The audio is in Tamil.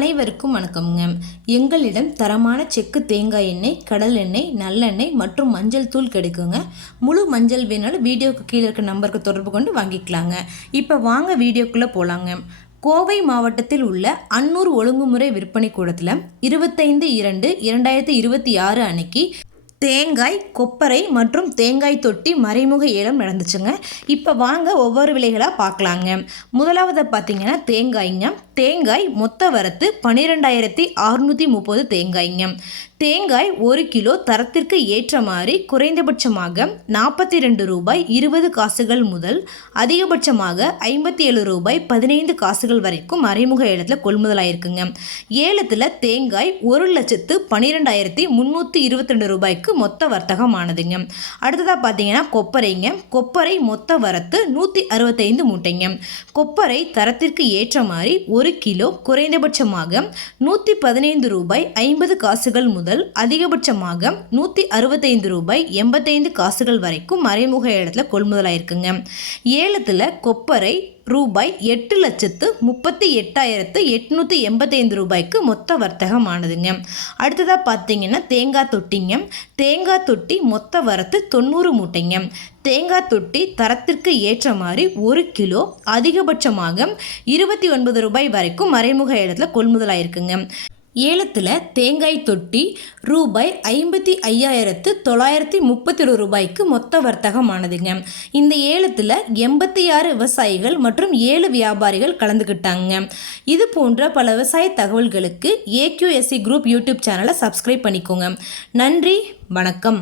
அனைவருக்கும் வணக்கம்ங்க. எங்களிடம் தரமான செக்கு தேங்காய் எண்ணெய், கடல் எண்ணெய், நல்லெண்ணெய் மற்றும் மஞ்சள் தூள் கிடைக்குங்க. முழு மஞ்சள் வேணாலும் வீடியோக்கு கீழே இருக்க நம்பருக்கு தொடர்பு கொண்டு வாங்கிக்கலாங்க. இப்போ வாங்க வீடியோக்குள்ளே போகலாங்க. கோவை மாவட்டத்தில் உள்ள அன்னூர் ஒழுங்குமுறை விற்பனை கூடத்தில் 25/2/2026 அன்னைக்கு தேங்காய், கொப்பரை மற்றும் தேங்காய் தொட்டி மறைமுக ஏலம் நடந்துச்சுங்க. இப்போ வாங்க ஒவ்வொரு விலைகளாக பார்க்கலாங்க. முதலாவது பார்த்தீங்கன்னா தேங்காய் மொத்த வரத்து 12,630 தேங்காய்ங்க. தேங்காய் 1 கிலோ தரத்திற்கு ஏற்ற மாதிரி குறைந்தபட்சமாக 42 ரூபாய் 20 காசுகள் முதல் அதிகபட்சமாக 57 ரூபாய் 15 காசுகள் வரைக்கும் மறைமுக ஏலத்தில் கொள்முதலாயிருக்குங்க. ஏலத்தில் தேங்காய் 1,12,322 ரூபாய்க்கு மொத்த வர்த்தகமானதுங்க. அடுத்ததாக பார்த்தீங்கன்னா கொப்பரை மொத்த வரத்து 165 மூட்டைங்க. கொப்பரை தரத்திற்கு ஏற்ற மாதிரி 1 கிலோ குறைந்தபட்சமாக 115 ரூபாய் 50 காசுகள் முதல் அதிகபட்சமாக 165 ரூபாய் 85 காசுகள் வரைக்கும் மறைமுக ஏலத்தில் கொள்முதலாயிருக்குங்க. ஏலத்தில் கொப்பரை ரூபாய் 8,38,885 ரூபாய்க்கு மொத்த வர்த்தகமானதுங்க. அடுத்ததாக பார்த்தீங்கன்னா தேங்காய் தொட்டி மொத்த வரத்து 90 மூட்டைங்க. தேங்காய் தொட்டி தரத்திற்கு ஏற்ற மாதிரி 1 கிலோ அதிகபட்சமாக 29 ரூபாய் வரைக்கும் மறைமுக ஏலத்தில் கொள்முதலாயிருக்குங்க. ஏலத்தில் தேங்காய் தொட்டி ரூபாய் 55,931 ரூபாய்க்கு மொத்த வர்த்தகமானதுங்க. இந்த ஏலத்தில் 86 விவசாயிகள் மற்றும் 7 வியாபாரிகள் கலந்துக்கிட்டாங்க. இது போன்ற பல விவசாய தகவல்களுக்கு AQSC குரூப் யூடியூப் சேனலை சப்ஸ்கிரைப் பண்ணிக்கோங்க. நன்றி, வணக்கம்.